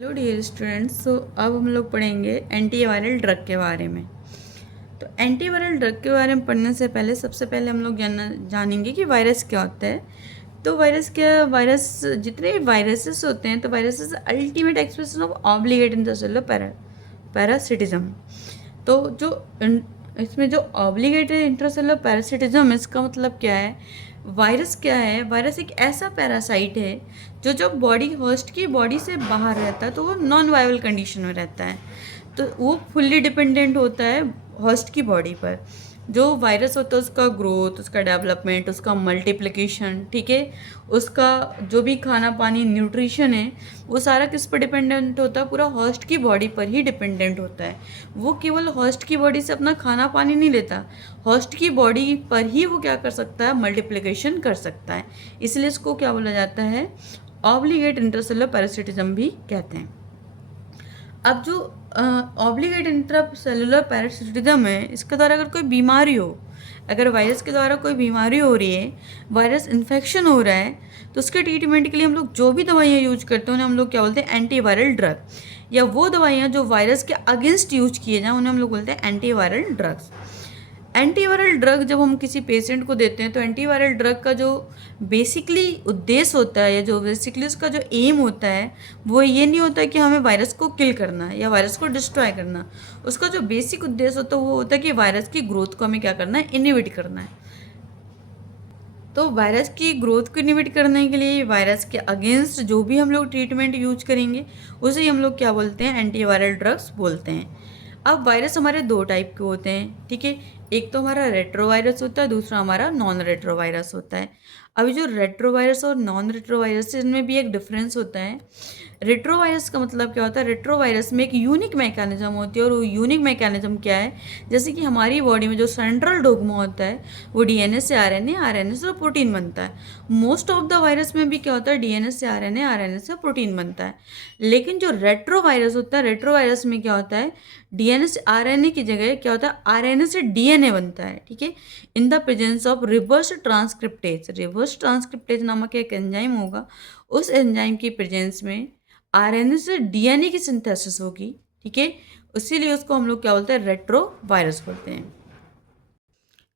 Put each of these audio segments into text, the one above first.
Hello dear students. अब हम लोग पढ़ेंगे एंटीवायरल ड्रग के बारे में। तो एंटीवायरल ड्रग के बारे में पढ़ने से पहले सबसे पहले हम लोग जानेंगे कि वायरस क्या होता है। तो वायरस जितने भी वायरसेस होते हैं, तो viruses ultimate expression of obligate intercellular parasitism. तो इसमें जो ऑब्लिगेटेड इंट्रासेलुलर पैरासिटिज्म, इसका मतलब क्या है? वायरस क्या है? वायरस एक ऐसा पैरासाइट है जो बॉडी होस्ट की बॉडी से बाहर रहता है, तो वो नॉन वायबल कंडीशन में रहता है। तो वो फुल्ली डिपेंडेंट होता है होस्ट की बॉडी पर। जो वायरस होता है उसका ग्रोथ, उसका डेवलपमेंट, उसका मल्टीप्लिकेशन, ठीक है, उसका जो भी खाना पानी न्यूट्रिशन है, वो सारा किस पर डिपेंडेंट होता है? पूरा होस्ट की बॉडी पर ही डिपेंडेंट होता है। वो केवल होस्ट की बॉडी से अपना खाना पानी नहीं लेता, होस्ट की बॉडी पर ही वो क्या कर सकता है? मल्टीप्लिकेशन कर सकता है। इसलिए इसको क्या बोला जाता है? ऑब्लिगेट इंटरसेलुलर पैरासिटिज्म भी कहते हैं। अब जो ऑब्लिगेट इंट्रासेलुलर पैरासिटिज्म है, इसके द्वारा अगर कोई बीमारी हो, अगर वायरस के द्वारा कोई बीमारी हो रही है, वायरस इन्फेक्शन हो रहा है, तो उसके ट्रीटमेंट के लिए हम लोग जो भी दवाइयाँ यूज करते हैं उन्हें हम लोग क्या बोलते हैं? Antiviral drug. या वो दवाइयाँ जो वायरस के अगेंस्ट यूज किए जाएँ उन्हें हम लोग बोलते हैं एंटीवायरल ड्रग्स। एंटीवायरल ड्रग जब हम किसी पेशेंट को देते हैं, तो एंटीवायरल ड्रग का जो बेसिकली उद्देश्य होता है, या जो बेसिकली उसका जो एम होता है, वो ये नहीं होता है कि हमें वायरस को किल करना है या वायरस को डिस्ट्रॉय करना। उसका जो बेसिक उद्देश्य होता है वो होता है कि वायरस की ग्रोथ को हमें क्या करना है? इनहिबिट करना है। तो वायरस की ग्रोथ को इनहिबिट करने के लिए वायरस के अगेंस्ट जो भी हम लोग ट्रीटमेंट यूज करेंगे, उसे हम लोग क्या बोलते हैं? एंटीवायरल ड्रग्स बोलते हैं। अब वायरस हमारे दो टाइप के होते हैं, ठीक है। एक तो हमारा रेट्रोवायरस होता है, दूसरा हमारा नॉन रेट्रोवायरस होता है। अभी जो रेट्रोवायरस और नॉन रेट्रोवायरस है, इनमें भी एक डिफरेंस होता है। रेट्रोवायरस का मतलब क्या होता है? रेट्रोवायरस में एक यूनिक मैकेनिज्म होती है, और वो यूनिक मैकेनिज्म क्या है? जैसे कि हमारी बॉडी में जो सेंट्रल डोग्मा होता है, वो डीएनए से आरएनए, आरएनए से प्रोटीन बनता है। मोस्ट ऑफ द वायरस में भी क्या होता है? डीएनए से आरएनए, आरएनए से प्रोटीन बनता है। लेकिन जो रेट्रोवायरस होता है, रेट्रोवायरस में क्या होता है? डीएनए से आरएनए की जगह क्या होता है? आरएनए से डीएनए बनता है, ठीक है। In the presence of reverse transcriptase, reverse transcriptase नामक एक एंजाइम होगा। उस एंजाइम की प्रेजेंस में आरएनए से डीएनए की सिंथेसिस होगी, ठीक है। इसीलिए उसको हम लोग क्या बोलते हैं? रेट्रोवायरस बोलते हैं।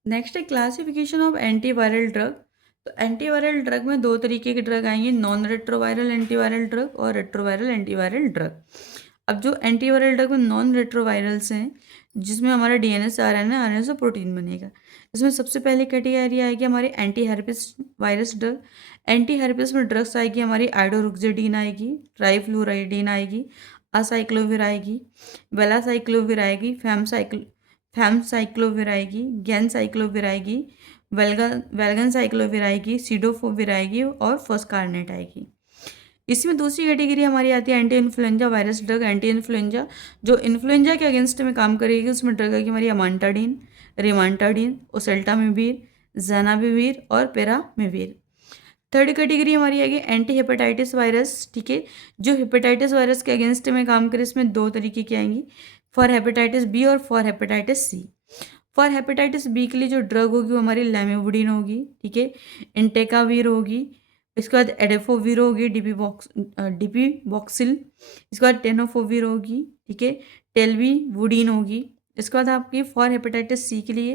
नेक्स्ट है क्लासिफिकेशन ऑफ एंटीवायरल ड्रग। तो एंटीवायरल ड्रग में दो तरीके के ड्रग आएंगे, नॉन रेट्रोवायरल एंटीवायरल ड्रग और रेट्रोवायरल एंटीवायरल ड्रग। अब जो एंटीवायरल ड्रग में नॉन रेट्रोवायरल्स हैं, जिसमें हमारा डीएनए से आरएनए, आरएनए से प्रोटीन बनेगा, इसमें सबसे पहले कैटेगरी आएगी हमारी एंटी हेर्पेस वायरस ड्रग। एंटी हेर्पेस में ड्रग्स आएगी हमारी आइडोरुक्सिडीन आएगी, ट्राइफ्लोराइडीन आएगी, असाइक्लोविर आएगी, वेलासाइक्लोविर आएगी, फैमसाइक्लोविर आएगी, गैनसाइक्लोविर आएगी, वेलगन साइक्लोविर आएगी, सीडोफोविर आएगी और फॉस्कारनेट आएगी। इसमें दूसरी कैटेगरी हमारी आती है anti influenza virus drug. Anti influenza जो इन्फ्लुएंजा के अगेंस्ट में काम करेगी, उसमें ड्रग आएगी हमारी अमांटाडीन, रिमांटाडीन, ओसेल्टामिविर, ज़नाविविर और पेरामिविर। थर्ड कैटेगरी हमारी आएगी एंटी हेपेटाइटिस वायरस, ठीक है। जो हेपेटाइटिस वायरस के अगेंस्ट में काम करे, इसमें दो तरीके की आएंगी, फॉर हेपेटाइटिस बी और for hepatitis C. For hepatitis B के लिए जो ड्रग होगी वो हमारी लैमिवुडीन होगी, ठीक है, इंटेकावीर होगी, इसके बाद एडेफोवीर होगी, डीपी बॉक्सिल, इसके बाद टेनोफोवीर होगी, ठीक है, टेल्वीवुडीन होगी। इसके बाद आपकी फॉर हेपेटाइटिस सी के लिए,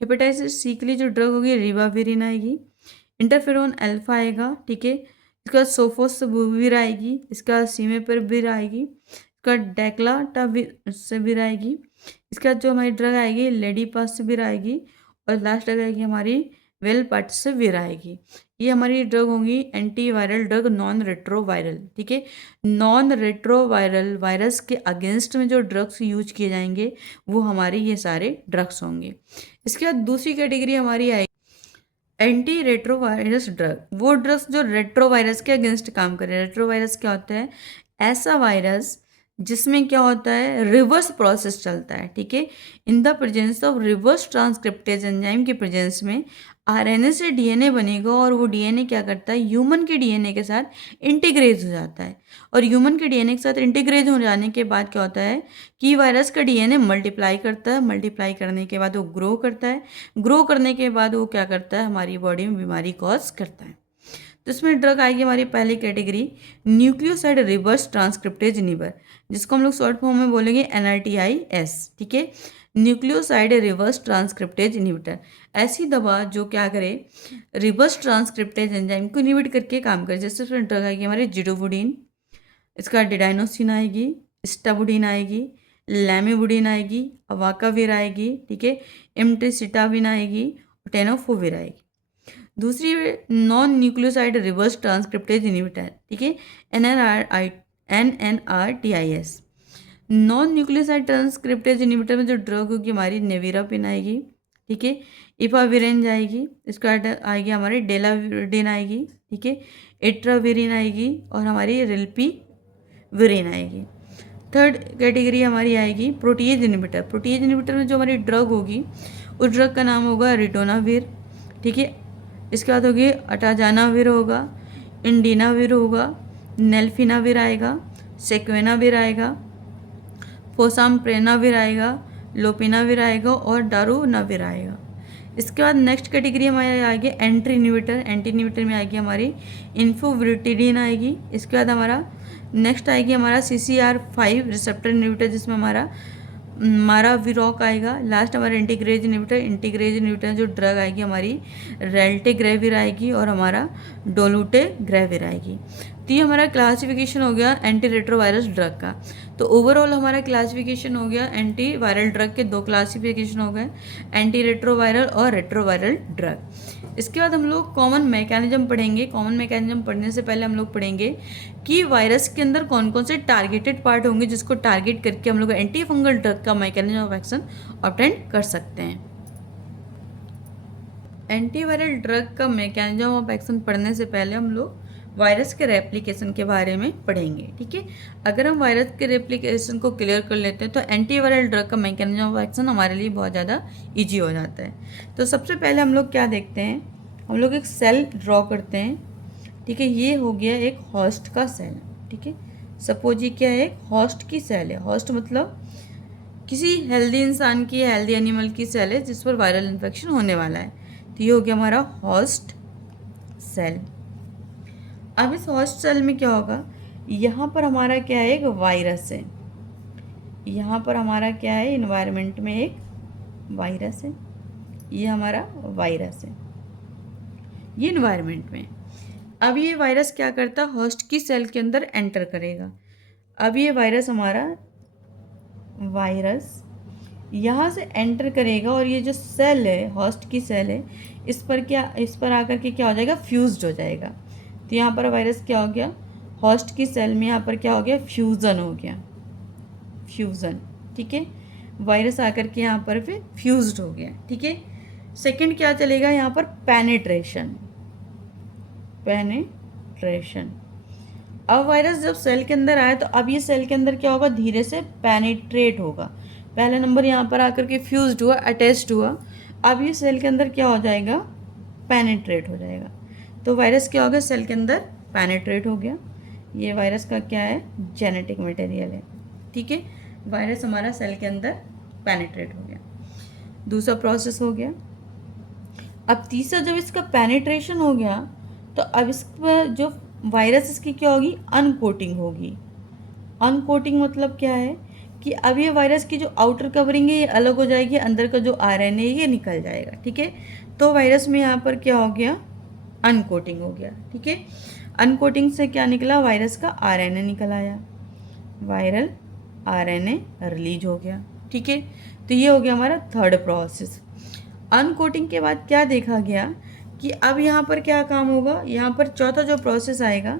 हेपेटाइटिस सी के लिए जो ड्रग होगी रिबाविरिन आएगी, इंटरफेरोन अल्फा आएगा, ठीक है, इसके बाद सोफोसबुवीर आएगी, इसके बाद सीमेपिरविर आएगी, इसके बाद डेक्लाटाविर आएगी, इसके बाद जो हमारी ड्रग आएगी लेडीपासिविर आएगी, और लास्ट ड्रग आएगी हमारी वेलपाटिसिविर आएगी। ये हमारी ड्रग होंगी एंटीवायरल ड्रग नॉन रेट्रोवायरल, ठीक है। नॉन रेट्रोवायरल वायरस के अगेंस्ट में जो ड्रग्स यूज किए जाएंगे, वो हमारे ये सारे ड्रग्स होंगे। इसके बाद दूसरी कैटेगरी हमारी आएगी एंटी रेट्रोवायरस ड्रग। वो ड्रग्स जो रेट्रोवायरस के अगेंस्ट काम करें। रेट्रोवायरस क्या होता है? ऐसा वायरस जिसमें क्या होता है? रिवर्स प्रोसेस चलता है, ठीक है। In the presence of reverse transcriptase enzyme के प्रेजेंस में आरएनए से डीएनए बनेगा, और वो डीएनए क्या करता है? ह्यूमन के डीएनए के साथ इंटीग्रेट हो जाता है। और ह्यूमन के डीएनए के साथ इंटीग्रेट हो जाने के बाद क्या होता है कि वायरस का डीएनए मल्टीप्लाई करता है। मल्टीप्लाई करने के बाद वो ग्रो करता है। ग्रो करने के बाद वो क्या करता है? हमारी बॉडी में बीमारी कॉज करता है। तो इसमें ड्रग आएगी हमारी पहली category nucleoside reverse transcriptase inhibitor, जिसको हम लोग शॉर्ट फॉर्म में बोलेंगे NRTIS, ठीक है। न्यूक्लियोसाइड रिवर्स ट्रांसक्रिप्टेज इनहिबिटर, ऐसी दवा जो क्या करे, रिवर्स ट्रांसक्रिप्टेज एंजाइम को इनहिबिट करके काम करे। जैसे उसमें ड्रग आएगी हमारी जिडोवुडीन, इसका डिडाइनोसिन आएगी, स्टाबुडीन आएगी, लैमिबुडीन आएगी, अवाकाविर आएगी, ठीक है, इम्ट्रिसिटाविन आएगी, टेनोफोविर आएगी। दूसरी non nucleoside reverse transcriptase inhibitor, ठीक है, NNRTIS। Non nucleoside transcriptase inhibitor में जो ड्रग होगी हमारी नेविरापिन आएगी, ठीक है, इपाविरेंज आएगी, इसका आएगी हमारी डेलाविरडिन आएगी, ठीक है, एट्राविरिन आएगी और हमारी रिल्पीविरिन आएगी। थर्ड कैटेगरी हमारी आएगी प्रोटीज इनहिबिटर। प्रोटीज इनहिबिटर में जो हमारी ड्रग होगी उस ड्रग का नाम होगा रिटोनाविर, ठीक है। इसके बाद होगी अटाजानाविर होगा, इंडिनाविर होगा, नेल्फिनाविर आएगा, सेक्वेनाविर आएगा, फोसामप्रेनाविर आएगा, लोपिनाविर आएगा और दारुनाविर आएगा। इसके बाद नेक्स्ट कैटेगरी हमारी आएगी एंटी इनहिबिटर। एंटी इनहिबिटर में आएगी हमारी इन्फोविटिडीन आएगी। इसके बाद हमारा नेक्स्ट आएगी हमारा CCR5 रिसेप्टर इनहिबिटर, जिसमें हमारा माराविरॉक आएगा। लास्ट हमारा इंटीग्रेज इनहिबिटर। इंटीग्रेज इनहिबिटर जो ड्रग आएगी हमारी रेल्टेग्रेविर आएगी और हमारा डोलुटेग्रेविर आएगी। तो ये हमारा क्लासिफिकेशन हो गया एंटी रेट्रोवायरस ड्रग का। तो ओवरऑल हमारा क्लासिफिकेशन हो गया, एंटी वायरल ड्रग के दो क्लासिफिकेशन हो गए, एंटी रेट्रोवायरल और रेट्रोवायरल ड्रग। इसके बाद हम लोग कॉमन मैकेनिज्म पढ़ेंगे। कॉमन मैकेनिज्म पढ़ने से पहले हम लोग पढ़ेंगे कि वायरस के अंदर कौन कौन से टारगेटेड पार्ट होंगे जिसको टारगेट करके हम लोग एंटी फंगल ड्रग का मैकेनिज्म ऑफ एक्शन ऑब्टेन कर सकते हैं। एंटीवायरल ड्रग का मैकेनिज्म ऑफ एक्शन पढ़ने से पहले हम लोग वायरस के रेप्लिकेशन के बारे में पढ़ेंगे, ठीक है। अगर हम वायरस के रेप्लिकेशन को क्लियर कर लेते हैं तो एंटीवायरल ड्रग का मैकेनिज्म ऑफ एक्शन हमारे लिए बहुत ज़्यादा इजी हो जाता है। तो सबसे पहले हम लोग क्या देखते हैं, हम लोग एक सेल ड्रॉ करते हैं, ठीक है। ये हो गया एक होस्ट का सेल, ठीक है। सपोज ये क्या है, एक होस्ट की सेल है। होस्ट मतलब किसी हेल्दी इंसान की, हेल्दी एनिमल की सेल है जिस पर वायरल इन्फेक्शन होने वाला है। तो ये हो गया हमारा होस्ट सेल। अब इस होस्ट सेल में क्या होगा, यहाँ पर हमारा क्या है, एक वायरस है। यहाँ पर हमारा क्या है, इन्वायरमेंट में एक वायरस है। ये हमारा वायरस है, ये इन्वायरमेंट में। अब ये वायरस क्या करता है, होस्ट की सेल के अंदर एंटर करेगा। अब ये वायरस हमारा वायरस यहाँ से एंटर करेगा और ये जो सेल है, होस्ट की सेल है, इस पर आकर के क्या हो जाएगा, फ्यूज्ड हो जाएगा। तो यहाँ पर वायरस क्या हो गया, होस्ट की सेल में यहाँ पर क्या हो गया, फ्यूज़न हो गया, फ्यूज़न, ठीक है। वायरस आकर के यहाँ पर फिर फ्यूज्ड हो गया, ठीक है। सेकंड क्या चलेगा, यहाँ पर पेनेट्रेशन। पेनेट्रेशन, अब वायरस जब सेल के अंदर आया तो अब ये सेल के अंदर क्या होगा, धीरे से पेनिट्रेट होगा। पहला नंबर यहाँ पर आकर के फ्यूज्ड हुआ, अटैच्ड हुआ। अब ये सेल के अंदर क्या हो जाएगा, पेनिट्रेट हो जाएगा। तो वायरस क्या हो गया, सेल के अंदर पेनिट्रेट हो गया। ये वायरस का क्या है, जेनेटिक मटेरियल है, ठीक है। वायरस हमारा सेल के अंदर पेनिट्रेट हो गया, दूसरा प्रोसेस हो गया। अब तीसरा, जब इसका पेनिट्रेशन हो गया तो अब इस पर जो वायरस इसकी क्या होगी, अनकोटिंग होगी। अनकोटिंग मतलब क्या है कि अब ये वायरस की जो आउटर कवरिंग है ये अलग हो जाएगी, अंदर का जो RNA है ये निकल जाएगा, ठीक है। तो वायरस में यहाँ पर क्या हो गया, अनकोटिंग हो गया, ठीक है। अनकोटिंग से क्या निकला, वायरस का RNA निकल आया, वायरल RNA रिलीज हो गया, ठीक है। तो ये हो गया हमारा थर्ड प्रोसेस। अनकोटिंग के बाद क्या देखा गया कि अब यहाँ पर क्या काम होगा, यहाँ पर चौथा जो प्रोसेस आएगा,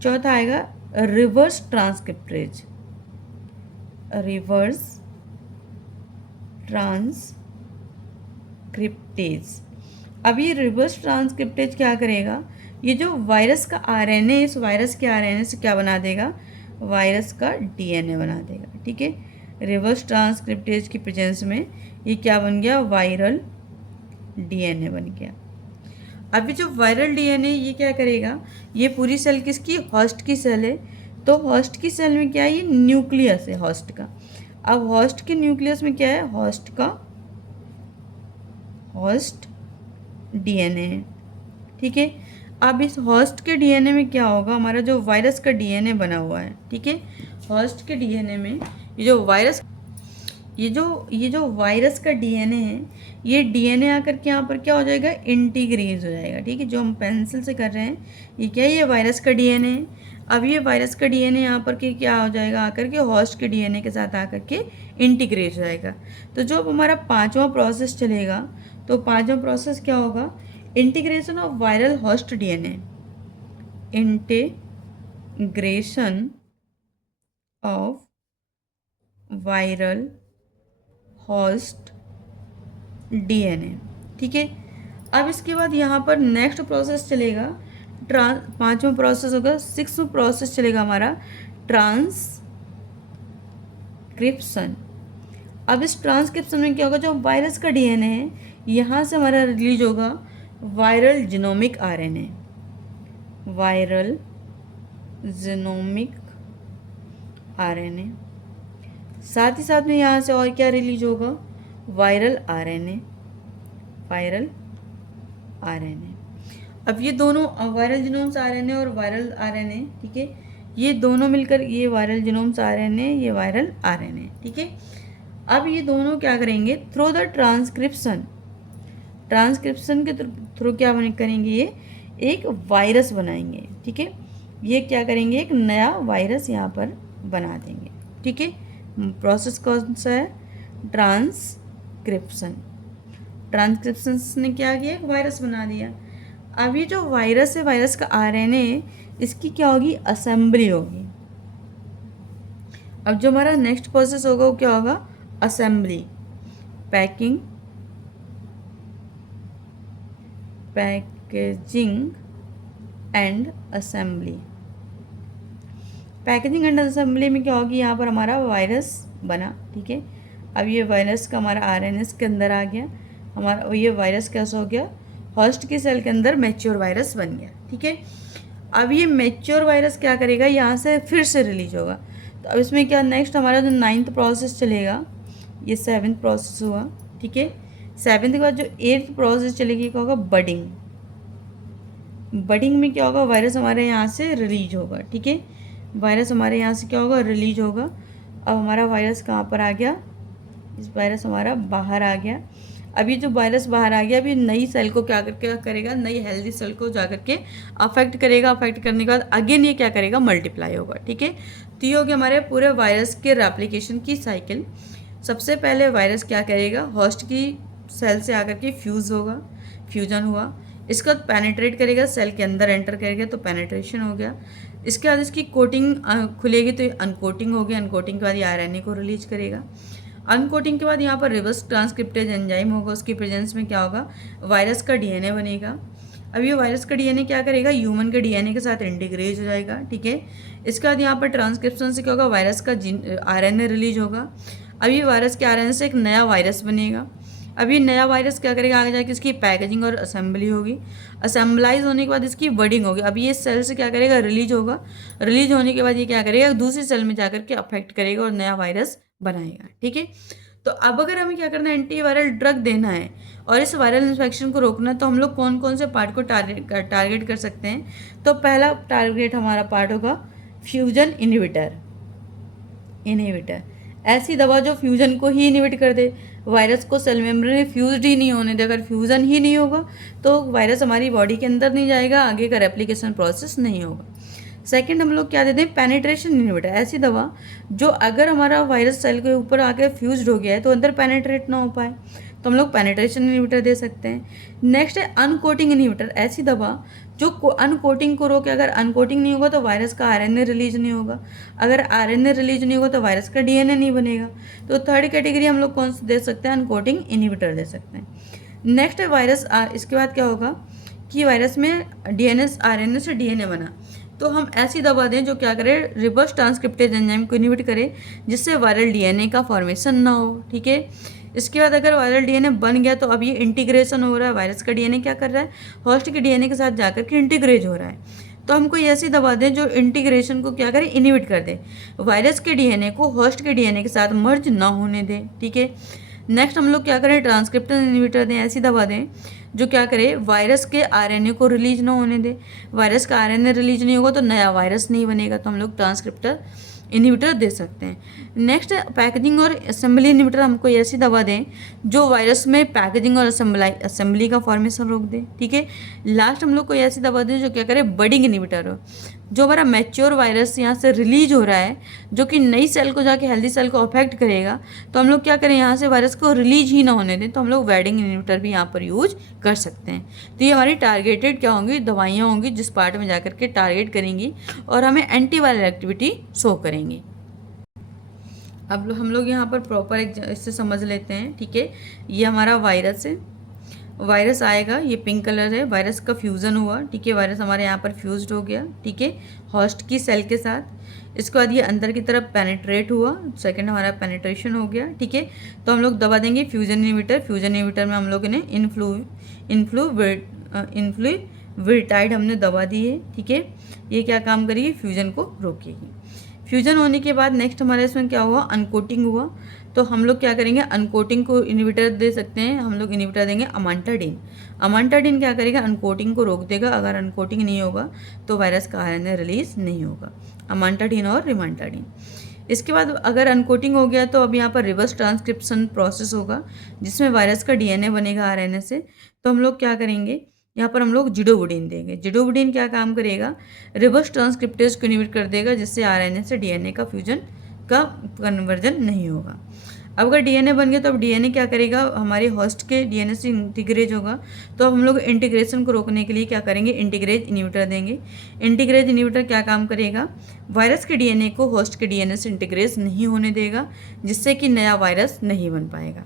चौथा आएगा रिवर्स ट्रांसक्रिप्टेज। Reverse transcriptase. अब ये रिवर्स ट्रांसक्रिप्टेज क्या करेगा, ये जो वायरस का RNA, इस वायरस के RNA से क्या बना देगा, वायरस का DNA बना देगा, ठीक है। रिवर्स ट्रांसक्रिप्टेज की प्रेजेंस में ये क्या बन गया, वायरल DNA बन गया। अभी जो वायरल DNA ये क्या करेगा, ये पूरी सेल किसकी, होस्ट की सेल है। तो होस्ट की सेल में क्या है, ये न्यूक्लियस है होस्ट का। अब होस्ट के न्यूक्लियस में क्या है, होस्ट का होस्ट DNA है, ठीक है। अब इस होस्ट के डीएनए में क्या होगा, हमारा जो वायरस का डीएनए बना हुआ है, ठीक है, होस्ट के डीएनए में ये जो वायरस वायरस का डीएनए है, ये डीएनए आकर के यहाँ पर क्या हो जाएगा, इंटीग्रेज हो जाएगा, ठीक है। जो हम पेंसिल से कर रहे हैं ये क्या है, ये वायरस का डीएनए है। अब ये वायरस का डीएनए यहाँ पर के क्या हो जाएगा, आकर के होस्ट के डीएनए के साथ आकर के इंटीग्रेट हो जाएगा। तो जो अब हमारा पांचवा प्रोसेस चलेगा, तो पांचवा प्रोसेस क्या होगा, integration of viral host DNA, integration of viral host DNA, ठीक है। अब इसके बाद यहाँ पर नेक्स्ट प्रोसेस चलेगा, पांचवा प्रोसेस होगा, सिक्स्थ प्रोसेस चलेगा हमारा ट्रांसक्रिप्शन। अब इस ट्रांसक्रिप्शन में क्या होगा, जो वायरस का डीएनए है यहाँ से हमारा रिलीज होगा viral genomic RNA, viral genomic RNA. साथ ही साथ में यहाँ से और क्या रिलीज होगा, वायरल आरएनए, वायरल आरएनए। अब ये दोनों वायरल जीनोम्स आरएनए और वायरल आरएनए, ठीक है, ये दोनों मिलकर ये वायरल जीनोम्स आरएनए, ये वायरल आरएनए, ठीक है। अब ये दोनों क्या करेंगे, थ्रू द ट्रांसक्रिप्शन के थ्रू क्या करेंगे, ये एक वायरस बनाएंगे, ठीक है। ये क्या करेंगे, एक नया वायरस यहाँ पर बना देंगे, ठीक है। प्रोसेस कौन सा है, ट्रांसक्रिप्शन। ट्रांसक्रिप्शन ने क्या किया, एक वायरस बना दिया। अब ये जो वायरस है, वायरस का आरएनए, इसकी क्या होगी, असेंबली होगी। अब जो हमारा नेक्स्ट प्रोसेस होगा वो क्या होगा, assembly, packaging and assembly. Packaging and assembly में क्या होगी, यहाँ पर हमारा वायरस बना, ठीक है। अब ये वायरस का हमारा आरएनए के अंदर आ गया, हमारा ये वायरस कैसा हो गया, होस्ट की सेल के अंदर मैच्योर वायरस बन गया, ठीक है। अब ये मैच्योर वायरस क्या करेगा, यहाँ से फिर से रिलीज होगा। तो अब इसमें क्या, नेक्स्ट हमारा जो 9th प्रोसेस चलेगा, ये 7th प्रोसेस हुआ, ठीक है। 7th के बाद जो 8th प्रोसेस चलेगी क्या होगा, बडिंग। बडिंग में क्या होगा, वायरस हमारे यहाँ से रिलीज होगा, ठीक है। वायरस हमारे यहाँ से क्या होगा, रिलीज होगा। अब हमारा वायरस कहाँ पर आ गया, इस वायरस हमारा बाहर आ गया। अभी जो वायरस बाहर आ गया, अभी नई सेल को क्या करके करेगा, नई हेल्दी सेल को जा करके अफेक्ट करेगा। अफेक्ट करने के बाद अगेन ये क्या करेगा, मल्टीप्लाई होगा, ठीक है। तो ये हो गया हमारे पूरे वायरस के रेप्लिकेशन की साइकिल। सबसे पहले वायरस क्या करेगा, होस्ट की सेल से आकर के फ्यूज़ होगा, फ्यूजन हुआ। इसका पेनिट्रेट करेगा, सेल के अंदर एंटर करेगा तो पेनिट्रेशन हो गया। इसके बाद इसकी कोटिंग खुलेगी तो अनकोटिंग होगी। अनकोटिंग के बाद ये आरएनए को रिलीज करेगा। अनकोटिंग के बाद यहाँ पर रिवर्स ट्रांसक्रिप्टेज एंजाइम होगा, उसकी प्रेजेंस में क्या होगा, वायरस का डीएनए बनेगा। अब ये वायरस का डीएनए क्या करेगा, ह्यूमन के डीएनए के साथ इंटीग्रेट हो जाएगा, ठीक है। इसके बाद यहाँ पर ट्रांसक्रिप्शन से क्या होगा, वायरस का आरएनए रिलीज होगा। अब ये वायरस के आरएनए से एक नया वायरस बनेगा। अब ये नया वायरस क्या करेगा, आगे जाके इसकी पैकेजिंग और असेंबली होगी। असेंबलाइज होने के बाद इसकी बर्डिंग होगी। अब ये सेल से क्या करेगा, रिलीज होगा। रिलीज होने के बाद ये क्या करेगा, दूसरी सेल में जाकर के अफेक्ट करेगा और नया वायरस बनाएगा, ठीक है। तो अब अगर हमें क्या करना है, एंटीवायरल ड्रग देना है और इस वायरल इन्फेक्शन को रोकना है, तो हम लोग कौन कौन से पार्ट को टारगेट कर सकते हैं। तो पहला टारगेट हमारा पार्ट होगा फ्यूजन इनहिबिटर। ऐसी दवा जो फ्यूजन को ही इनहिबिट कर दे, वायरस को सेल मेम्ब्रेन में फ्यूज्ड ही नहीं होने दे। अगर फ्यूजन ही नहीं होगा तो वायरस हमारी बॉडी के अंदर नहीं जाएगा, आगे का रेप्लिकेशन प्रोसेस नहीं होगा। सेकंड हम लोग क्या देते हैं, पेनिट्रेशन इनहिबिटर। ऐसी दवा जो अगर हमारा वायरस सेल के ऊपर आके फ्यूज्ड हो गया है तो अंदर पेनिट्रेट ना हो पाए, तो हम लोग पेनिट्रेशन इनहिबिटर दे सकते हैं। नेक्स्ट है अनकोटिंग इनहिबिटर। ऐसी दवा जो अनकोटिंग को रोके। अगर अनकोटिंग नहीं होगा तो वायरस का आरएनए रिलीज नहीं होगा। अगर आरएनए रिलीज नहीं होगा तो वायरस का डीएनए नहीं बनेगा। तो थर्ड कैटेगरी हम लोग कौन सा दे सकते हैं, अनकोटिंग इनहिबिटर दे सकते हैं। नेक्स्ट है वायरस। इसके बाद क्या होगा कि वायरस में डीएनए आरएनए से डीएनए बना, तो हम ऐसी दवा दें जो क्या करे, रिवर्स ट्रांसक्रिप्टेज एंजाइम को इनहिबिट करे, जिससे वायरल डीएनए का फॉर्मेशन ना हो, ठीक है। इसके बाद अगर वायरल डीएनए बन गया तो अब ये इंटीग्रेशन हो रहा है। वायरस का डीएनए क्या कर रहा है, होस्ट के डीएनए के साथ जाकर के इंटीग्रेट हो रहा है। तो हम कोई ऐसी दवा दें जो इंटीग्रेशन को क्या करे, इनहिबिट कर दे, वायरस के डीएनए को होस्ट के डीएनए के साथ मर्ज ना होने दे, ठीक है। नेक्स्ट हम लोग क्या करें, ट्रांसक्रिप्शन इनहिबिटर दें, ऐसी दवा दें जो क्या करे, वायरस के आरएनए को रिलीज ना होने दे। वायरस का आरएनए रिलीज नहीं होगा तो नया वायरस नहीं बनेगा, तो हम लोग ट्रांसक्रिप्टर इनहिबिटर दे सकते हैं। नेक्स्ट पैकेजिंग और असेंबली इनहिबिटर, हमको ऐसी दवा दें जो वायरस में पैकेजिंग और असेंबली का फॉर्मेशन रोक दे। ठीक है। लास्ट हम लोग को ऐसी दवा दें जो क्या करे, बडिंग इनहिबिटर हो, जो हमारा मैच्योर वायरस यहाँ से रिलीज हो रहा है जो कि नई सेल को जाके हेल्दी सेल को अफेक्ट करेगा, तो हम लोग क्या करें, यहाँ से वायरस को रिलीज ही ना होने दें, तो हम लोग वेडिंग इनहिबिटर भी यहाँ पर यूज कर सकते हैं। तो ये हमारी टारगेटेड क्या होंगी, दवाइयाँ होंगी जिस पार्ट में जाकर के टारगेट करेंगी और हमें एंटीवायरल एक्टिविटी शो करेंगी। अब हम लोग यहाँ पर प्रॉपर इससे समझ लेते हैं। ठीक है, ये हमारा वायरस है, वायरस आएगा, ये पिंक कलर है, वायरस का फ्यूज़न हुआ। ठीक है, वायरस हमारे यहाँ पर फ्यूज्ड हो गया। ठीक है, होस्ट की सेल के साथ। इसके बाद ये अंदर की तरफ पेनिट्रेट हुआ, सेकंड हमारा पेनिट्रेशन हो गया। ठीक है, तो हम लोग दवा देंगे फ्यूजन इनहिबिटर। फ्यूजन इनहिबिटर में हम लोग ने इन्फ्लुविटाइड हमने दवा दी है। ठीक है, ये क्या काम करेगी, फ्यूजन को रोकेगी। फ्यूजन होने के बाद नेक्स्ट हमारे इसमें क्या हुआ, अनकोटिंग हुआ, तो हम लोग क्या करेंगे, अनकोटिंग को इनहिबिटर दे सकते हैं। हम लोग इनहिबिटर देंगे अमांटाडिन। अमांटाडिन क्या करेगा, अनकोटिंग को रोक देगा। अगर अनकोटिंग नहीं होगा तो वायरस का आरएनए रिलीज नहीं होगा, अमांटाडिन और रिमांटाडिन। इसके बाद अगर अनकोटिंग हो गया तो अब यहाँ पर रिवर्स ट्रांसक्रिप्शन प्रोसेस होगा जिसमें वायरस का डीएनए बनेगा आरएनए से। तो हम लोग क्या करेंगे, यहाँ पर हम लोग जिडोवुडिन देंगे। जिडोवुडिन क्या काम करेगा, रिवर्स ट्रांसक्रिप्टेज को इनहिबिट कर देगा जिससे आरएनए से डीएनए का फ्यूजन का कन्वर्जन नहीं होगा। अब अगर डीएनए बन गया तो अब डीएनए क्या करेगा, हमारे होस्ट के डीएनए से इंटीग्रेज होगा। तो अब हम लोग इंटीग्रेशन को रोकने के लिए क्या करेंगे, इंटीग्रेज इनहिबिटर देंगे। इंटीग्रेज इनहिबिटर क्या काम करेगा, वायरस के डीएनए को होस्ट के डीएनए से इंटीग्रेज नहीं होने देगा जिससे कि नया वायरस नहीं बन पाएगा।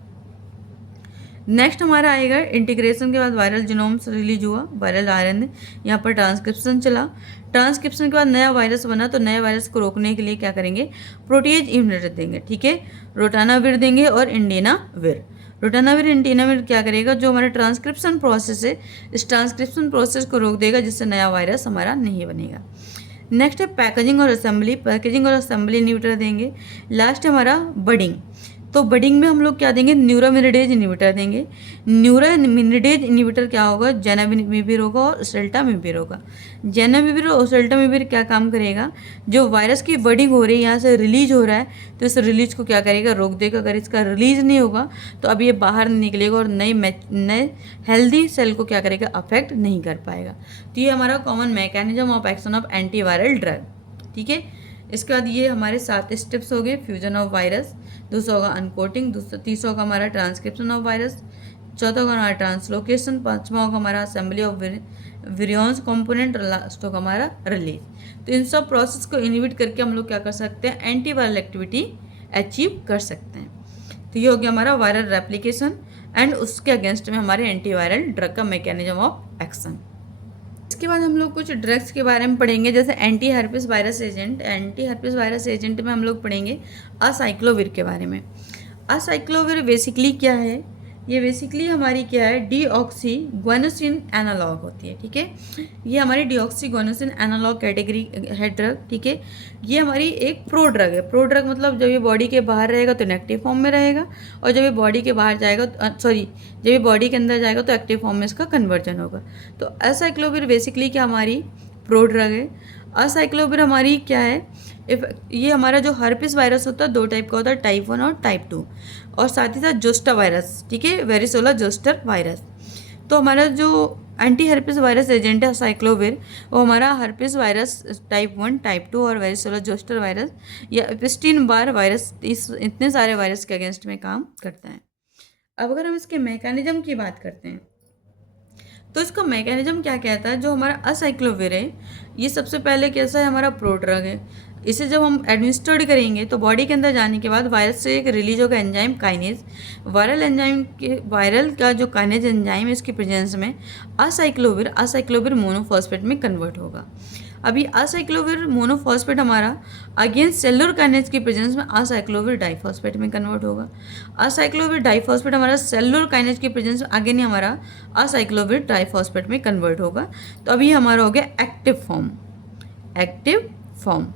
नेक्स्ट हमारा आएगा इंटीग्रेशन के बाद वायरल जीनोम्स रिलीज हुआ, वायरल आरएनए, यहाँ पर ट्रांसक्रिप्शन चला। ट्रांसक्रिप्शन के बाद नया वायरस बना, तो नए वायरस को रोकने के लिए क्या करेंगे, प्रोटीज इनहिबिटर देंगे। ठीक है, रोटानाविर देंगे और इंडेनाविर। रोटानाविर इंडेनाविर क्या करेगा, जो हमारा ट्रांसक्रिप्शन प्रोसेस है इस ट्रांसक्रिप्शन प्रोसेस को रोक देगा जिससे नया वायरस हमारा नहीं बनेगा। नेक्स्ट है पैकेजिंग और असेंबली। पैकेजिंग और असेंबली इनहिबिटर देंगे। लास्ट हमारा बडिंग। तो बडिंग में हम लोग क्या देंगे, न्यूरामिनिडेज इनहिबिटर देंगे। न्यूरामिनिडेज इनहिबिटर क्या होगा, जेनामिविर होगा और सेल्टामिविर होगा। जेनामिविर और सेल्टामिविर क्या काम करेगा, जो वायरस की बडिंग हो रही है यहाँ से रिलीज हो रहा है तो इस रिलीज को क्या करेगा, रोक देगा। अगर इसका रिलीज नहीं होगा तो अब ये बाहर नहीं निकलेगा और नए हेल्दी सेल को क्या करेगा, अफेक्ट नहीं कर पाएगा। तो ये हमारा common mechanism of action of antiviral drug. ठीक है, इसके बाद ये हमारे 7 स्टेप्स हो गए, फ्यूजन ऑफ वायरस, दूसरा होगा अनकोटिंग, तीसरा होगा हमारा ट्रांसक्रिप्शन ऑफ वायरस, चौथा होगा हमारा ट्रांसलोकेशन, पांचवा होगा हमारा असेंबली ऑफ विरियंस कंपोनेंट और लास्ट होगा हमारा रिलीज। तो इन सब प्रोसेस को इनहिबिट करके हम लोग क्या कर सकते हैं, एंटीवायरल एक्टिविटी अचीव कर सकते हैं। तो ये हो गया हमारा वायरल रेप्लिकेशन एंड उसके अगेंस्ट में हमारे एंटीवायरल ड्रग का मैकेनिज्म ऑफ एक्शन। इसके बाद हम लोग कुछ ड्रग्स के बारे में पढ़ेंगे, जैसे anti herpes virus agent. Anti herpes virus agent में हम लोग पढ़ेंगे असाइक्लोविर के बारे में। असाइक्लोविर बेसिकली क्या है, ये बेसिकली हमारी क्या है, डीऑक्सी ग्वानोसिन एनालॉग होती है। ठीक है, ये हमारी डीऑक्सी ग्वानोसिन एनालॉग कैटेगरी है ड्रग। ठीक है, ये हमारी एक प्रो ड्रग है। प्रो ड्रग मतलब जब ये बॉडी के बाहर रहेगा तो इनएक्टिव फॉर्म में रहेगा और जब ये बॉडी के बाहर जाएगा जब ये बॉडी के अंदर जाएगा तो एक्टिव फॉर्म में इसका कन्वर्जन होगा। तो असाइक्लोविर बेसिकली क्या हमारी प्रो ड्रग है। असाइक्लोविर हमारी क्या है, ये हमारा जो हर्पिस वायरस होता है 2 टाइप का होता है, टाइप 1 और टाइप 2, और साथ ही साथ जोस्टा वायरस। ठीक है, वेरिसोला जोस्टर वायरस। तो हमारा जो एंटी हर्पिस वायरस एजेंट है असाइक्लोविर, वो हमारा हर्पिस वायरस टाइप 1, टाइप 2 और वेरिसोला जोस्टर वायरस या एपिस्टीन बार वायरस, इतने सारे वायरस के अगेंस्ट में काम करता है। अब अगर हम इसके मैकेनिज्म की बात करते हैं तो इसका मैकेनिज्म क्या कहता है, जो हमारा असाइक्लोविर है ये सबसे पहले कैसा है, हमारा प्रो ड्रग है। इसे जब हम एडमिनिस्ट्रेट करेंगे तो बॉडी के अंदर जाने के बाद वायरस से एक रिलीज होगा एंजाइम काइनेज। वायरल का जो काइनेज एंजाइम है इसकी प्रेजेंस में असाइक्लोविर मोनोफॉस्फेट में कन्वर्ट होगा। अभी असाइक्लोविर मोनोफॉस्फेट हमारा अगेंस्ट सेलुलर काइनेज की प्रेजेंस में असाइक्लोविर डाइफॉस्फेट में कन्वर्ट होगा। असाइक्लोविर डाइफॉस्फेट हमारा सेलुलर काइनेज की प्रेजेंस में अगेन ही हमारा असाइक्लोविर डाइफॉस्फेट में कन्वर्ट होगा। तो अभी हमारा हो गया एक्टिव फॉर्म।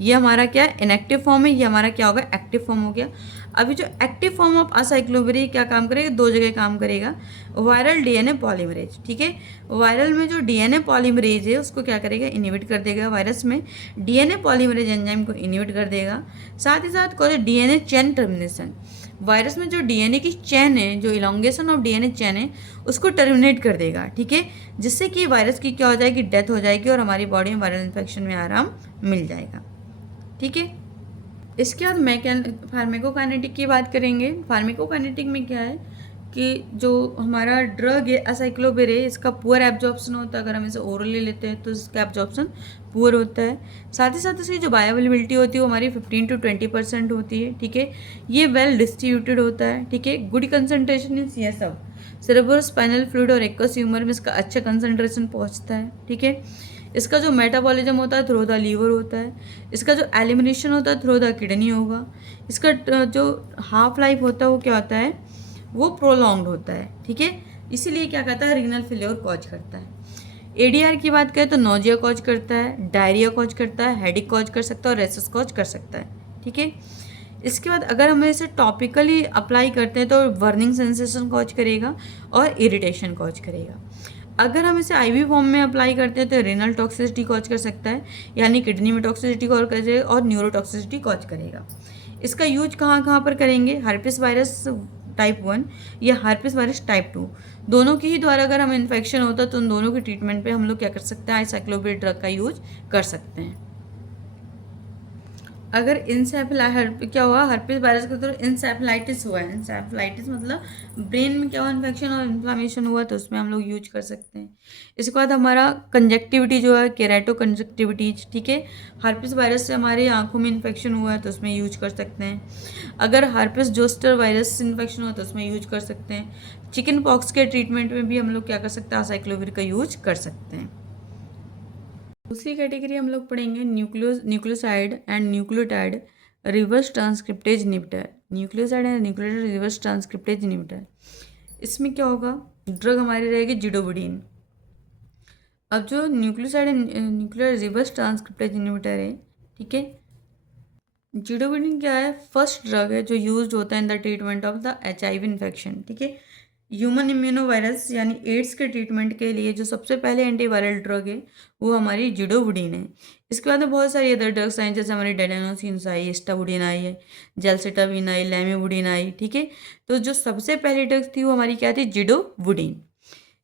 ये हमारा क्या है, इनएक्टिव फॉर्म है, ये हमारा क्या होगा, एक्टिव फॉर्म हो गया। अभी जो एक्टिव फॉर्म ऑफ असाइक्लोविर क्या काम करेगा, दो जगह काम करेगा, वायरल डीएनए पॉलीमरेज, ठीक है। वायरल में जो डीएनए पॉलीमरेज है उसको क्या करेगा, इनहिबिट कर देगा। वायरस में डीएनए पॉलीमरेज एंजाइम को इनहिबिट कर देगा। साथ ही साथ कौन, डीएनए चेन टर्मिनेशन, वायरस में जो डीएनए की चेन है, जो इलोंगेशन ऑफ डीएनए चेन है, उसको टर्मिनेट कर देगा, ठीक है, जिससे कि वायरस की क्या हो जाएगी, डेथ हो जाएगी और हमारी बॉडी में वायरल इन्फेक्शन में आराम मिल जाएगा, ठीक है। इसके बाद फार्मेकोकाइनेटिक की बात करेंगे। फार्मेकोकाइनेटिक में क्या है कि जो हमारा ड्रग है असाइक्लोविर है, इसका पुअर एब्जॉर्प्शन होता है। अगर हम इसे ओरली लेते हैं तो इसका एब्जॉर्प्शन पुअर होता है। साथ ही साथ इसकी जो बायोअवेलेबिलिटी होती है वो हमारी 15 to 20% होती है, ठीक है। ये वेल डिस्ट्रीब्यूटेड होता है, ठीक है। गुड कंसनट्रेशन इन CSF, सेरेब्रोस्पाइनल फ्लूइड और एक्वस ह्यूमर में इसका अच्छा कंसनट्रेशन पहुँचता है, ठीक है। इसका जो मेटाबॉलिज्म होता है थ्रू द लीवर होता है। इसका जो एलिमिनेशन होता है थ्रू द किडनी होगा। इसका जो हाफ लाइफ होता है वो क्या होता है, वो प्रोलॉन्ग्ड होता है, ठीक है। इसीलिए क्या कहता है, रीनल फेलियर कॉज करता है। ADR की बात करें तो नोजिया कॉज करता है, डायरिया कॉज करता है, हेडिक कॉज कर सकता है और रेसेस कॉज कर सकता है, ठीक है। इसके बाद अगर हम इसे टॉपिकली अप्लाई करते हैं तो बर्निंग सेंसेशन कॉज करेगा और इरिटेशन कॉज करेगा। अगर हम इसे IV फॉर्म में अप्लाई करते हैं तो रेनल टॉक्सिसिटी कॉज कर सकता है, यानी किडनी में टॉक्सिसिटी कॉज करेगा और न्यूरोटॉक्सिसिटी कॉज करेगा। इसका यूज कहाँ कहाँ पर करेंगे, हर्पिस वायरस टाइप 1 या हर्पिस वायरस टाइप 2, दोनों के ही द्वारा अगर हम इन्फेक्शन होता है तो उन दोनों के ट्रीटमेंट पे हम लोग क्या कर सकते हैं, आइसाइक्लोविर ड्रग का यूज कर सकते हैं। अगर क्या हुआ, हर्पिस वायरस के थ्रू इंसेफेलाइटिस हुआ है, इंसेफेलाइटिस मतलब ब्रेन में क्या हुआ, इन्फेक्शन और इन्फ्लामेशन हुआ, तो उसमें हम लोग यूज कर सकते हैं। इसके बाद हमारा कंजक्टिविटी जो है, केराटो कंजक्टिविटी, ठीक है, हर्पिस वायरस से हमारी आंखों में इन्फेक्शन हुआ है तो उसमें यूज कर सकते हैं। अगर हर्पिस जोस्टर वायरस से इन्फेक्शन हुआ तो उसमें यूज कर सकते हैं। चिकन पॉक्स के ट्रीटमेंट में भी हम लोग क्या कर सकते हैं, आसाइक्लोविर का यूज कर सकते हैं। दूसरी कैटेगरी हम लोग पढ़ेंगे nucleoside and nucleotide reverse transcriptase inhibitor. Nucleoside and nucleotide reverse transcriptase inhibitor, इसमें क्या होगा, ड्रग हमारी रहेगी जिडोबुडीन। अब जो nucleoside and nuclear reverse transcriptase inhibitor है, ठीक है, जिडोबुडीन क्या है, फर्स्ट ड्रग है जो यूज्ड होता है in the treatment of the HIV infection, ठीक है। ह्यूमन इम्यूनोवायरस यानी एड्स के ट्रीटमेंट के लिए जो सबसे पहले एंटीवायरल ड्रग है वो हमारी जिडोबुडीन है। इसके बाद में बहुत सारी अदर ड्रग्स आई, जैसे हमारी डेडानोसिन आई, स्टाबुडीन आई है, जेल्सिटाबिन आई, लैमिबुडीन आई, ठीक है। तो जो सबसे पहली ड्रग्स थी वो हमारी क्या थी, जिडोबुडीन।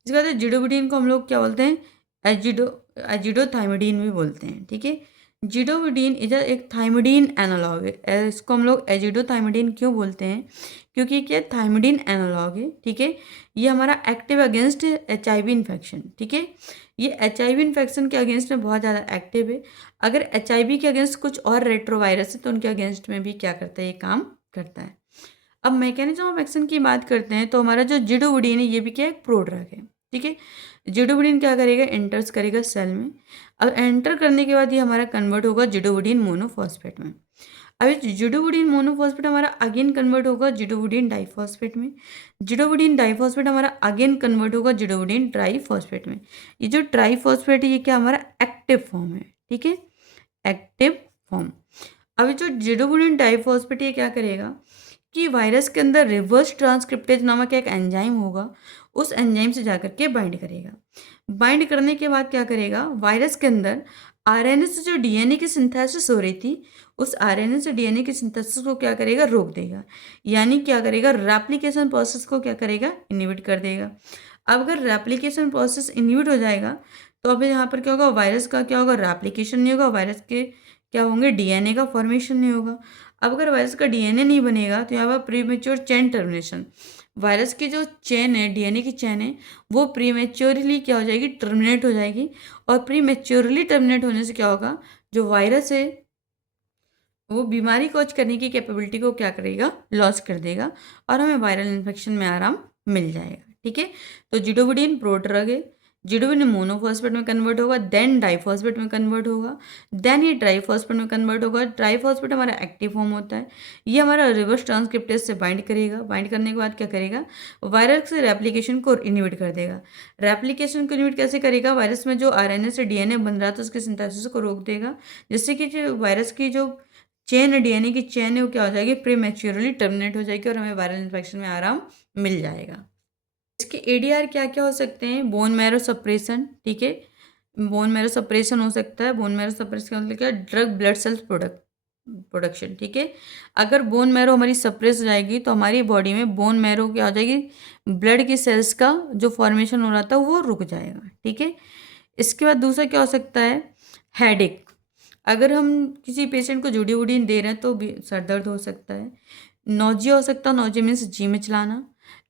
इसके बाद जिडोबुडीन को हम लोग क्या बोलते हैं, एजिडोथाइमिडीन भी बोलते हैं, ठीक है। जिडोबुडीन इधर एक थाइमिडीन एनालॉग है, इसको हम लोग एजिडोथाइमिडीन क्यों बोलते हैं, क्योंकि क्या थाइमिडीन एनालॉग है, ठीक है। ये हमारा एक्टिव अगेंस्ट HIV इन्फेक्शन, ठीक है। ये HIV इन्फेक्शन के अगेंस्ट में बहुत ज़्यादा एक्टिव है। अगर HIV के अगेंस्ट कुछ और रेट्रोवायरस है तो उनके अगेंस्ट में भी क्या करता है, ये काम करता है। अब मैकेनिज्म ऑफ एक्शन की बात करते हैं तो हमारा जो जिडोबुडीन है ये भी क्या है, एक प्रोड्रग है, ठीक है। जिडोबुडीन क्या करेगा, एंटर्स करेगा सेल में। अब एंटर करने के बाद ये हमारा कन्वर्ट होगा जिडोबुडीन मोनोफॉस्फेट में। अभी जिडोबुडीन मोनोफॉस्फेट हमारा अगेन कन्वर्ट होगा जिडोबुडीन डाइफॉस्फेट में। जिडोबुडीन डाइफॉस्फेट हमारा अगेन कन्वर्ट होगा जिडोबुडीन ट्राइफॉस्फेट में। ये जो ट्राइफॉस्फेट है ये क्या हमारा एक्टिव फॉर्म है, ठीक है, एक्टिव फॉर्म। अभी जो जिडोबुडीन डाइफॉस्फेट ये क्या करेगा कि वायरस के अंदर रिवर्स ट्रांसक्रिप्टेज नामक एक एंजाइम होगा, उस एंजाइम से जाकर के बाइंड करेगा। बाइंड करने के बाद क्या करेगा, वायरस के अंदर RNA से जो DNA की सिंथेसिस हो रही थी, उस RNA से DNA की सिंथेसिस को क्या करेगा, रोक देगा। यानी क्या करेगा, रेप्लिकेशन प्रोसेस को क्या करेगा, इनहिबिट कर देगा। अब अगर रेप्लिकेशन प्रोसेस इनहिबिट हो जाएगा तो अब यहाँ पर क्या होगा, वायरस का क्या होगा, रेप्लिकेशन नहीं होगा, वायरस के क्या होंगे, DNA का फॉर्मेशन नहीं होगा। अब अगर वायरस का DNA नहीं बनेगा तो यहाँ पर प्रीमेच्योर चेन टर्मिनेशन, वायरस की जो चेन है, DNA की चेन है, वो प्रीमेच्योरली क्या हो जाएगी, टर्मिनेट हो जाएगी। और प्रीमेच्योरली टर्मिनेट होने से क्या होगा, जो वायरस है वो बीमारी कॉज करने की कैपेबिलिटी को क्या करेगा, लॉस कर देगा और हमें वायरल इन्फेक्शन में आराम मिल जाएगा, ठीक है। तो जिडोबुडीन प्रोड्रग है, जिडोबिन मोनोफॉस्फेट में कन्वर्ट होगा, देन डाइफॉस्फेट में कन्वर्ट होगा, देन ये ट्राइफॉस्फेट में कन्वर्ट होगा। ट्राइफॉस्फेट हमारा एक्टिव फॉर्म होता है, ये हमारा रिवर्स ट्रांसक्रिप्टेज से बाइंड करेगा। बाइंड करने के बाद क्या करेगा, वायरस से रेप्लिकेशन को इनहिबिट कर देगा। रेप्लिकेशन को इनहिबिट कैसे करेगा, वायरस में जो आरएनए से डीएनए बन रहा था उसके सिंथेसिस को रोक देगा, जिससे कि जो वायरस की जो चेन है, डीएनए की चेन है, वो क्या हो जाएगी, प्रीमेच्योरली टर्मिनेट हो जाएगी और हमें वायरल इन्फेक्शन में आराम मिल जाएगा। इसके एडीआर क्या क्या हो सकते हैं, बोन मैरो सप्रेशन, ठीक है, बोन मैरो सप्रेशन हो सकता है। बोन मैरो सप्रेशन का मतलब क्या, ड्रग ब्लड सेल्स प्रोडक्शन, ठीक है। अगर बोन मैरो हमारी सप्रेस हो जाएगी तो हमारी बॉडी में बोन मैरो क्या हो जाएगी, ब्लड की सेल्स का जो फॉर्मेशन हो रहा था वो रुक जाएगा, ठीक है। इसके बाद दूसरा क्या हो सकता है, हेडेक। अगर हम किसी पेशेंट को जूडी वूडी दे रहे हैं तो भी सर दर्द हो सकता है। नोजिया हो सकता है, नोजिया मीन्स जी में चलाना।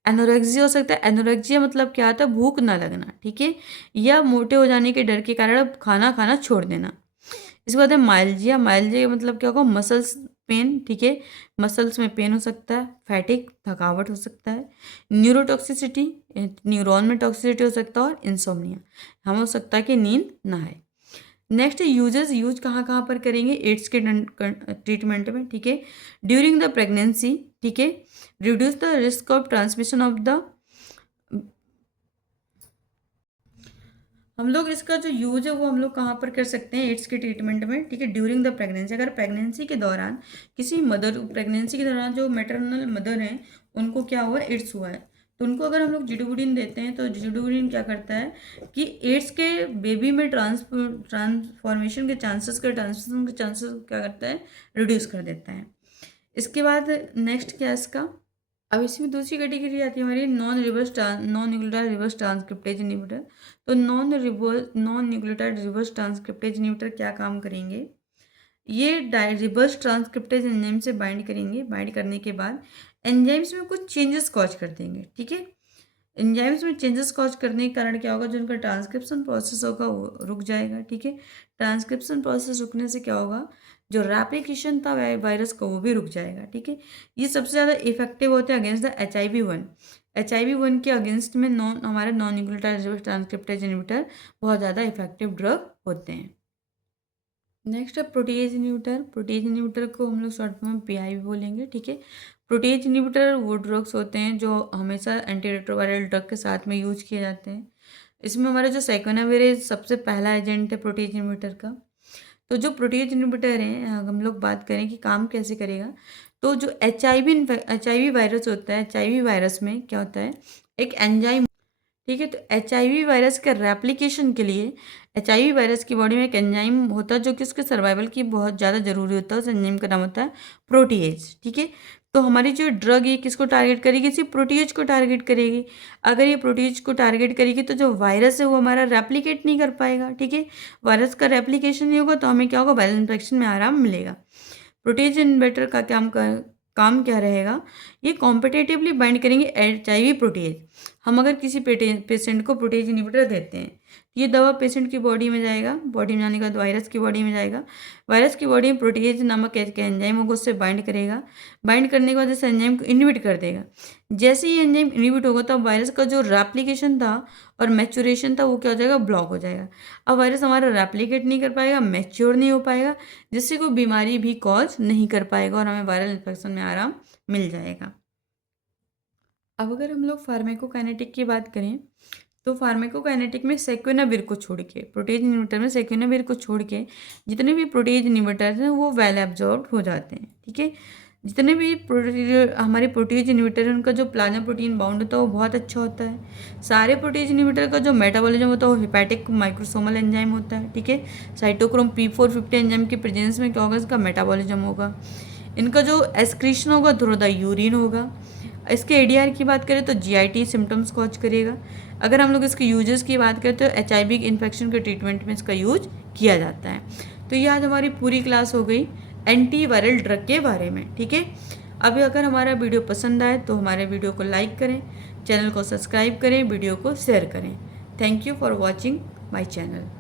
एनोरेक्सिया हो सकता है, एनोरेक्सिया मतलब क्या आता है, भूख ना लगना, ठीक है, या मोटे हो जाने के डर के कारण अब खाना खाना छोड़ देना। इसके बाद है माइल्जिया। माइल्जिया मतलब क्या होगा, मसल्स पेन, ठीक है, मसल्स में पेन हो सकता है। फैटिक, थकावट हो सकता है। न्यूरोटॉक्सिसिटी, न्यूरॉन में टॉक्सिसिटी हो सकता है। और इंसोम्निया, हम हो सकता है कि नींद ना आए। नेक्स्ट यूजेस, यूज कहाँ कहाँ पर करेंगे, एड्स के ट्रीटमेंट में, ठीक है, ड्यूरिंग द प्रेगनेंसी, ठीक है, reduce the risk of transmission of the, हम लोग इसका जो यूज है वो हम लोग कहाँ पर कर सकते हैं, एड्स के ट्रीटमेंट में, ठीक है, ड्यूरिंग द प्रेगनेंसी। अगर प्रेगनेंसी के दौरान किसी मदर, प्रेगनेंसी के दौरान जो मैटरनल मदर हैं उनको क्या हुआ, एड्स हुआ है, तो उनको अगर हम लोग जिडोबुडिन देते हैं तो जिडोबुडिन क्या करता है कि एड्स के बेबी में ट्रांसफॉर्मेशन के चांसेस का, ट्रांसमिशन के चांसेस क्या करता है, रिड्यूस कर देता है। इसके बाद नेक्स्ट क्या है इसका, अब इसमें दूसरी कैटेगरी आती है हमारी non nucleotide reverse transcriptase inhibitor. तो non nucleotide reverse transcriptase inhibitor क्या काम करेंगे, ये रिवर्स ट्रांसक्रिप्टेज एंजाइम से बाइंड करेंगे। बाइंड करने के बाद एंजाइम्स में कुछ चेंजेस कॉज कर देंगे, ठीक है। एंजाइम्स में चेंजेस कॉज करने के कारण क्या होगा, जो उनका ट्रांसक्रिप्शन प्रोसेस होगा वो रुक जाएगा, ठीक है। ट्रांसक्रिप्शन प्रोसेस रुकने से क्या होगा, जो रेप्लिकेशन था वायरस का वो भी रुक जाएगा, ठीक है। ये सबसे ज़्यादा इफेक्टिव होते हैं अगेंस्ट द HIV-1। HIV-1 के अगेंस्ट में हमारे non nucleotide reverse transcriptase inhibitor बहुत ज़्यादा इफेक्टिव ड्रग होते हैं। नेक्स्ट है प्रोटीज इनहिबिटर। प्रोटीज इनहिबिटर को हम लोग शॉर्ट फॉर्म में PI भी बोलेंगे, ठीक है। प्रोटीज इनहिबिटर वो ड्रग्स होते हैं जो हमेशा एंटीरेट्रोवायरल ड्रग के साथ में यूज किए जाते हैं। इसमें हमारा जो सेकोनाविर सबसे पहला एजेंट है प्रोटीज इनहिबिटर का। तो जो प्रोटीज इनहिबिटर हैं, हम लोग बात करें कि काम कैसे करेगा, तो जो HIV वायरस होता है, HIV वायरस में क्या होता है, एक एंजाइम, ठीक है। तो HIV वायरस के रेप्लिकेशन के लिए HIV वायरस की बॉडी में एक एंजाइम होता है जो कि उसके सर्वाइवल की बहुत ज़्यादा ज़रूरी होता है। उस एंजाइम का नाम होता है प्रोटीएज, ठीक है। तो हमारी जो ड्रग है किसको टारगेट करेगी, सिर्फ प्रोटीएज को टारगेट करेगी। अगर ये प्रोटीएज को टारगेट करेगी तो जो वायरस है वो हमारा रेप्लिकेट नहीं कर पाएगा, ठीक है। वायरस का रेप्लिकेशन नहीं होगा तो हमें क्या होगा, वायरल इन्फेक्शन में आराम मिलेगा। प्रोटीज इनहिबिटर का काम क्या रहेगा, ये कॉम्पिटेटिवली बाइंड करेंगे HIV प्रोटीज। हम अगर किसी पेशेंट को प्रोटीज इनहिबिटर देते हैं, ये दवा पेशेंट की बॉडी में जाएगा, बॉडी में जाने के बाद वायरस की बॉडी में जाएगा, वायरस की बॉडी में प्रोटीज नामक एक एंजाइम होगा, उससे बाइंड करेगा। बाइंड करने के बाद इस एंजाइम को इनहिबिट कर देगा। जैसे ही एंजाइम इनहिबिट होगा तो वायरस का जो रेप्लिकेशन था और मैच्योरेशन था वो क्या हो जाएगा, ब्लॉक हो जाएगा। अब वायरस हमारा रेप्लिकेट नहीं कर पाएगा, मैच्योर नहीं हो पाएगा, जिससे कोई बीमारी भी कॉज नहीं कर पाएगा और हमें वायरल इन्फेक्शन में आराम मिल जाएगा। अब अगर हम लोग फार्माकोकाइनेटिक की बात करें तो फार्माकोकाइनेटिक में सेक्वेनाविर को छोड़ के, प्रोटीज इनहिबिटर में सेक्वेनाविर को छोड़ के जितने भी प्रोटीज इनहिबिटर हैं वो वेल एब्जॉर्ब हो जाते हैं, ठीक है। जितने भी हमारे प्रोटीज इनहिबिटर हैं उनका जो प्लाज्मा प्रोटीन बाउंड होता है वो बहुत अच्छा होता है। सारे प्रोटीज इनहिबिटर का जो मेटाबॉलिज्म होता है वो हेपेटिक माइक्रोसोमल एंजाइम होता है, ठीक है। साइटोक्रोम P450 एंजाइम की प्रेजेंस में क्या होगा, इसका मेटाबॉलिज्म होगा। इनका जो एक्सक्रीशन होगा थ्रू द यूरिन होगा। इसके ADR की बात करें तो GIT सिम्टम्स कॉज करेगा। अगर हम लोग इसके यूजेस की बात करें तो HIV इन्फेक्शन के ट्रीटमेंट में इसका यूज किया जाता है। तो ये आज हमारी पूरी क्लास हो गई एंटी वायरल ड्रग के बारे में, ठीक है। अभी अगर हमारा वीडियो पसंद आए तो हमारे वीडियो को लाइक करें, चैनल को सब्सक्राइब करें, वीडियो को शेयर करें। Thank you for watching my channel.